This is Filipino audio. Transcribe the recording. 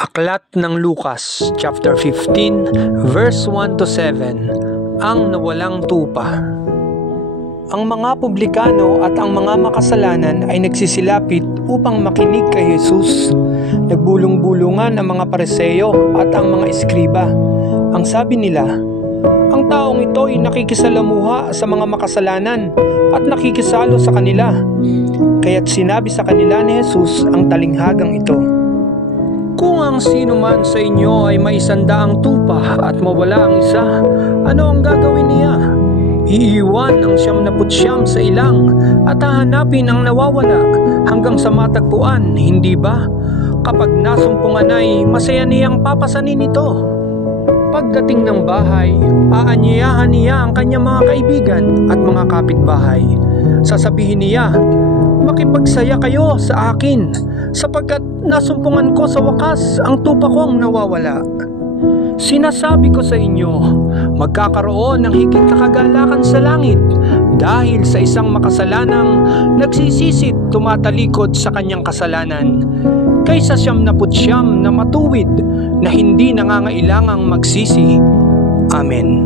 Aklat ng Lucas, chapter 15, verse 1 to 7, ang nawalang tupa. Ang mga publikano at ang mga makasalanan ay nagsisilapit upang makinig kay Jesus. Nagbulong-bulungan ang mga Pariseo at ang mga eskriba. Ang sabi nila, ang taong ito ay nakikisalamuha sa mga makasalanan at nakikisalo sa kanila. Kaya't sinabi sa kanila ni Jesus ang talinghagang ito. Kung ang sino man sa inyo ay may 100 tupa at mawala ang isa, ano ang gagawin niya? Iiwan ang 99 sa ilang at hahanapin ang nawawala hanggang sa matagpuan, hindi ba? Kapag nasumpungan ay masaya niyang papasanin ito. Pagdating ng bahay, aanyayahan niya ang kanyang mga kaibigan at mga kapitbahay. Sasabihin niya, makipagsaya kayo sa akin sapagkat nasumpungan ko sa wakas ang tupa kong nawawala. Sinasabi ko sa inyo, magkakaroon ng higit na kagalakan sa langit dahil sa isang makasalanang nagsisisit tumatalikod sa kanyang kasalanan kaysa 99 na matuwid na hindi nangangailangang magsisi. Amen.